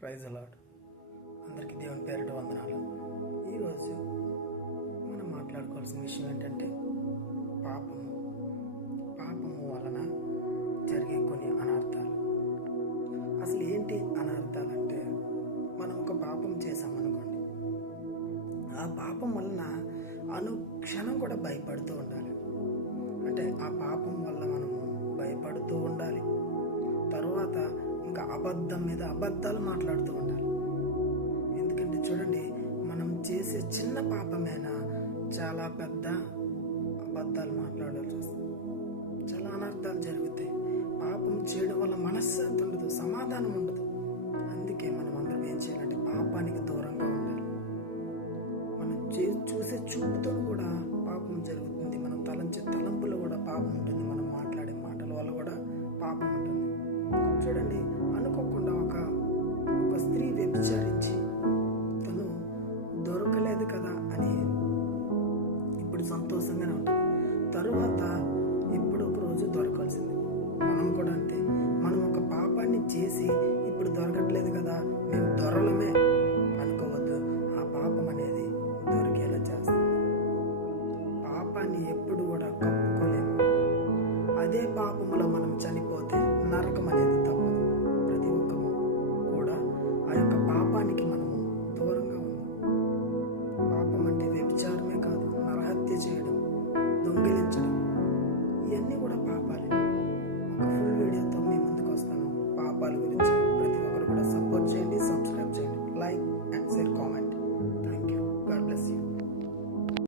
Praise అలాడ్ అందరికీ దేవుని పేరిట వందనాలు. ఈరోజు మనం మాట్లాడుకోవాల్సిన విషయం ఏంటంటే పాపము వలన జరిగే కొన్ని అనర్థాలు. అసలు ఏంటి అనర్థాలు అంటే, మనం ఒక పాపం చేసామనుకోండి, ఆ పాపం వలన అనుక్షణం కూడా భయపడుతూ ఉండాలి. అంటే ఆ పాపం వల్ల మనము భయపడుతూ ఉండాలి. తరువాత ఇంకా అబద్ధం మీద అబద్ధాలు మాట్లాడుతూ ఉండాలి. ఎందుకంటే చూడండి, మనం చేసే చిన్న పాపమైనా చాలా పెద్ద అబద్ధాలు మాట్లాడాల్సి వస్తుంది. చాలా అనర్థాలు జరుగుతాయి. పాపం చేయడం వల్ల మనశ్శాంతి ఉండదు, సమాధానం ఉండదు. అందుకే మనం అందరం ఏం చేయాలంటే పాపానికి దూరంగా ఉండాలి. మనం చూసే చూపుతో కూడా పాపం జరుగుతుంది. మనం తలంచే తలంపులో కూడా పాపం ఉంటుంది. మనం మాట్లాడే మాటల వల్ల కూడా పాపం ఉంటుంది.